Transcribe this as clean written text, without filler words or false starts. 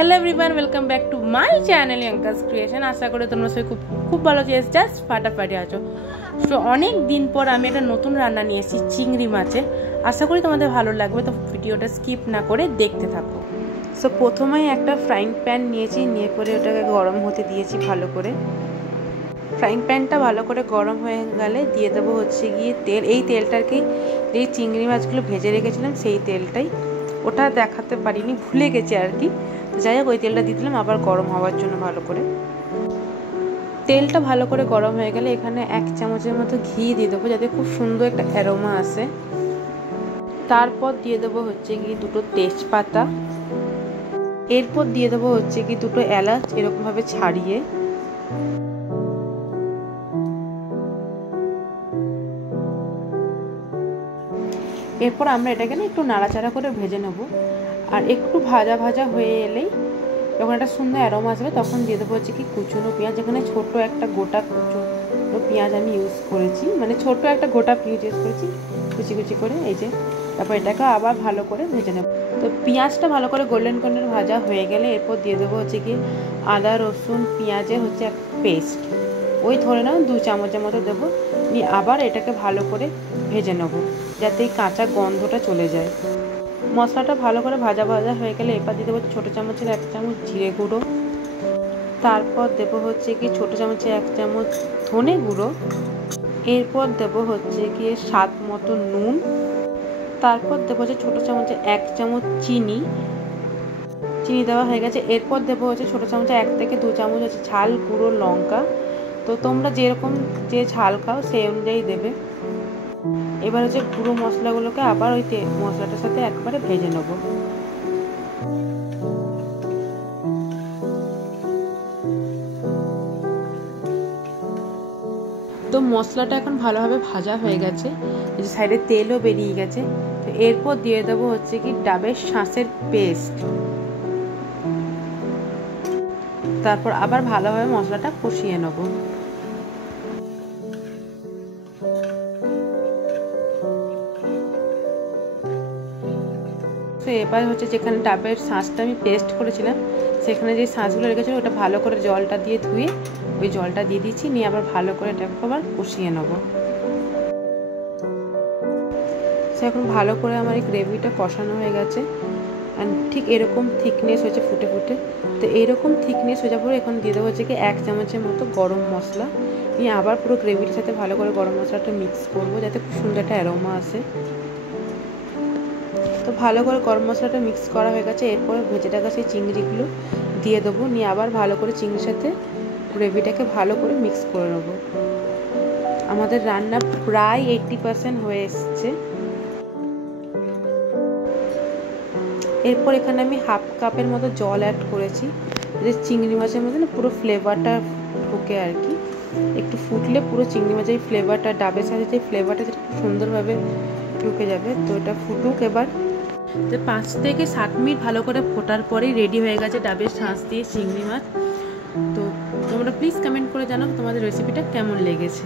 Hello everyone, welcome back to my channel Yanka's creation. आशा करी তোমরা সবাই খুব ভালো আছো, জাস্ট ফাটাফাটি আছো। তো অনেক দিন পর আমি একটা নতুন রান্না নিয়ে এসেছি চিংড়ি মাছের। আশা করি তোমাদের ভালো লাগবে, তো ভিডিওটা স্কিপ না করে দেখতে থাকো। সো প্রথমেই একটা ফ্রাইং প্যান নিয়েছি, নিয়ে করে ওটাকে গরম হতে দিয়েছি ভালো করে। ফ্রাইং প্যানটা ভালো করে গরম হয়ে গেলে দিয়ে দেবো হচ্ছে গিয়ে তেল। এই তেলটাকে যে চিংড়ি মাছগুলো ভেজে রেখেছিলাম সেই তেলটাই, ওটা দেখাতে পারিনি, ভুলে গেছি আর কি। তো যাই হোক, ওই তেলটা দিয়ে দিলাম আবার গরম হওয়ার জন্য ভালো করে। তেলটা ভালো করে গরম হয়ে গেলে এখানে 1 চামচের মতো ঘি দিয়ে দেবো, যাতে খুব সুন্দর একটা অ্যারোমা আসে। তারপর দিয়ে দেবো হচ্ছে কি 2টো তেজপাতা, এরপর দিয়ে দেবো হচ্ছে কি 2টো এলাচ এরকমভাবে ছাড়িয়ে। এরপর আমরা এটাকে না একটু নাড়াচাড়া করে ভেজে নেব। আর একটু ভাজা ভাজা হয়ে এলেই যখন একটা সুন্দর অ্যারোমা আসবে তখন দিয়ে দেবো হচ্ছে কি কুচনো পেঁয়াজ। এখানে ছোট একটা গোটা কুচনো পেঁয়াজ আমি ইউজ করেছি, মানে ছোট একটা গোটা পেঁয়াজ ইউজ করেছি কুচি কুচি করে, এই যে। তারপর এটাকে আবার ভালো করে ভেজে নেব। তো পেঁয়াজটা ভালো করে গোল্ডেন গোল্ডেন ভাজা হয়ে গেলে এরপর দিয়ে দেবো হচ্ছে কি আদা রসুন পেঁয়াজের হচ্ছে এক পেস্ট, ওই ধরে নাও 2 চামচের মতো দেবো। নিয়ে আবার এটাকে ভালো করে ভেজে নেব, যাতে এই কাঁচা গন্ধটা চলে যায়। মশলাটা ভালো করে ভাজা ভাজা হয়ে গেলে এবার দিয়ে দেবো ছোটো চামচের 1 চামচ জিরে গুঁড়ো। তারপর দেবো হচ্ছে কি ছোটো চামচের 1 চামচ ধনে গুঁড়ো। এরপর দেবো হচ্ছে কি স্বাদ মতো নুন। তারপর দেবো হচ্ছে ছোটো চামচের 1 চামচ চিনি দেওয়া হয়ে গেছে। এরপর দেবো হচ্ছে ছোটো চামচে 1 থেকে 2 চামচ হচ্ছে ঝাল গুঁড়ো লঙ্কা। তো তোমরা যেরকম যে ঝাল খাও সেই অনুযায়ী দেবে। এবার হচ্ছে গুঁড়ো মশলাগুলোকে আবার ওই মশলাটার সাথে একবারে ভেজে নেব। তো মশলাটা এখন ভালোভাবে ভাজা হয়ে গেছে, এই যে সাইডে তেলও বেরিয়ে গেছে। তো এরপর দিয়ে দেবো হচ্ছে কি ডাবের শাঁসের পেস্ট। তারপর আবার ভালোভাবে মশলাটা কষিয়ে নেব। তো এবার হচ্ছে যেখানে ডাবের শাঁসটা আমি পেস্ট করেছিলাম সেখানে যে শাঁসগুলো রেখেছিল ওটা ভালো করে জলটা দিয়ে ধুয়ে ওই জলটা দিয়ে দিচ্ছি, নিয়ে আবার ভালো করে এটাকে আবার কষিয়ে নেব। সে এখন ভালো করে আমার এই গ্রেভিটা কষানো হয়ে গেছে। ঠিক এরকম থিকনেস হয়েছে ফুটে ফুটে। তো এইরকম থিকনেস হয়ে যাওয়ার পরে এখন দিয়ে দেবো হচ্ছে কি 1 চামচের মতো গরম মশলা। নিয়ে আবার পুরো গ্রেভির সাথে ভালো করে গরম মশলাটা মিক্স করবো, যাতে খুব সুন্দর একটা অ্যারোমা আসে। তো ভালো করে গরম মশলাটা মিক্স করা হয়ে গেছে। এরপর ভেজে রাখা সেই চিংড়িগুলো দিয়ে দেবো, নিয়ে আবার ভালো করে চিংড়ির সাথে গ্রেভিটাকে ভালো করে মিক্স করে নেবো। আমাদের রান্না প্রায় 80% হয়ে এসছে। এরপর এখানে আমি 1/2 কাপের মতো জল অ্যাড করেছি, যে চিংড়ি মাছের মধ্যে না পুরো ফ্লেভারটা ঢোকে আর কি। একটু ফুটলে পুরো চিংড়ি মাছের এই ফ্লেভারটা, ডাবের সাথে যে ফ্লেভারটা সেটা খুব সুন্দরভাবে ঢুকে যাবে। তো এটা ফুটুক এবার। তো 5 থেকে 7 মিনিট ভালো করে ফোটার পরেই রেডি হয়ে গেছে ডাবের শাঁস দিয়ে চিংড়ি মাছ। তো তোমরা প্লিজ কমেন্ট করে জানাও তোমাদের রেসিপিটা কেমন লেগেছে।